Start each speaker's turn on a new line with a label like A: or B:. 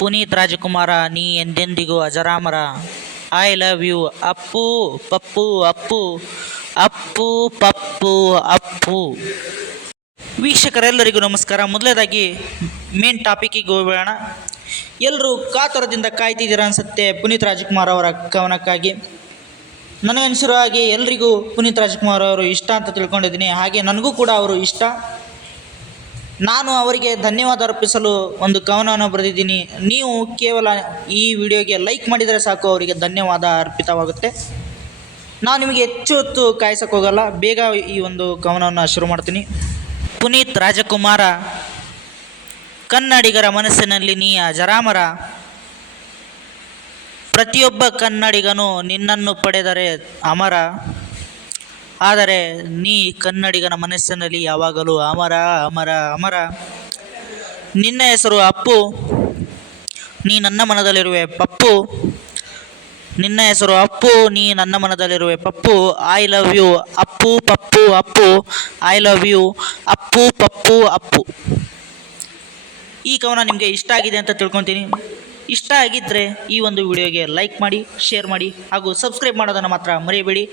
A: ಪುನೀತ್ ರಾಜಕುಮಾರ, ನೀ ಎಂದೆಂದಿಗೂ ಅಜರಾಮರ. I love you Appu, Pappu, Appu. Appu, Pappu, Appu. ವೀಕ್ಷಕರೆಲ್ಲರಿಗೂ ನಮಸ್ಕಾರ. ಮೊದಲನೇದಾಗಿ ಮೇನ್ ಟಾಪಿಕ್ಕಿಗೆ ಹೋಗೋಣ. ಎಲ್ಲರೂ ಕಾತರದಿಂದ ಕಾಯ್ತಿದ್ದೀರಾ ಅನಿಸುತ್ತೆ ಪುನೀತ್ ರಾಜಕುಮಾರ್ ಅವರ ಕವನಕ್ಕಾಗಿ ನನಗನ್ಸಿರೋ ಹಾಗೆ ಎಲ್ರಿಗೂ ಪುನೀತ್ ರಾಜ್ಕುಮಾರ್ ಅವರು ಇಷ್ಟ ಅಂತ ತಿಳ್ಕೊಂಡಿದ್ದೀನಿ. ಹಾಗೆ ನನಗೂ ಕೂಡ ಅವರು ಇಷ್ಟ. ನಾನು ಅವರಿಗೆ ಧನ್ಯವಾದ ಅರ್ಪಿಸಲು ಒಂದು ಕವನವನ್ನು ಬರೆದಿದ್ದೀನಿ. ನೀವು ಕೇವಲ ಈ ವಿಡಿಯೋಗೆ ಲೈಕ್ ಮಾಡಿದರೆ ಸಾಕು, ಅವರಿಗೆ ಧನ್ಯವಾದ ಅರ್ಪಿತವಾಗುತ್ತೆ. ನಾನು ನಿಮಗೆ ಹೆಚ್ಚು ಹೊತ್ತು ಕಾಯಿಸೋಕ್ಕೋಗಲ್ಲ ಬೇಗ ಈ ಒಂದು ಕವನವನ್ನು ಶುರು ಮಾಡ್ತೀನಿ. ಪುನೀತ್ ರಾಜಕುಮಾರ, ಕನ್ನಡಿಗರ ಮನಸ್ಸಿನಲ್ಲಿ ನೀ ಅಜರಾಮರ ಪ್ರತಿಯೊಬ್ಬ ಕನ್ನಡಿಗನು ನಿನ್ನನ್ನು ಪಡೆದರೆ ಅಮರ. ಆದರೆ ನೀ ಕನ್ನಡಿಗನ ಮನಸ್ಸಿನಲ್ಲಿ ಯಾವಾಗಲೂ ಅಮರ ಅಮರ ಅಮರ. ನಿನ್ನ ಹೆಸರು ಅಪ್ಪು, ನೀ ನನ್ನ ಮನದಲ್ಲಿರುವೆ ಪಪ್ಪು. ನಿನ್ನ ಹೆಸರು ಅಪ್ಪು, ನೀ ನನ್ನ ಮನದಲ್ಲಿರುವೆ Pappu. I love you Appu, Pappu, Appu. I love you Appu, Pappu, Appu. ಈ ಕವನ ನಿಮಗೆ ಇಷ್ಟ ಆಗಿದೆ ಅಂತ ತಿಳ್ಕೊತೀನಿ. ಇಷ್ಟ ಆಗಿದ್ದರೆ ಈ ಒಂದು ವಿಡಿಯೋಗೆ ಲೈಕ್ ಮಾಡಿ ಶೇರ್ ಮಾಡಿ ಹಾಗೂ ಸಬ್ಸ್ಕ್ರೈಬ್ ಮಾಡೋದನ್ನು ಮಾತ್ರ ಮರೆಯಬೇಡಿ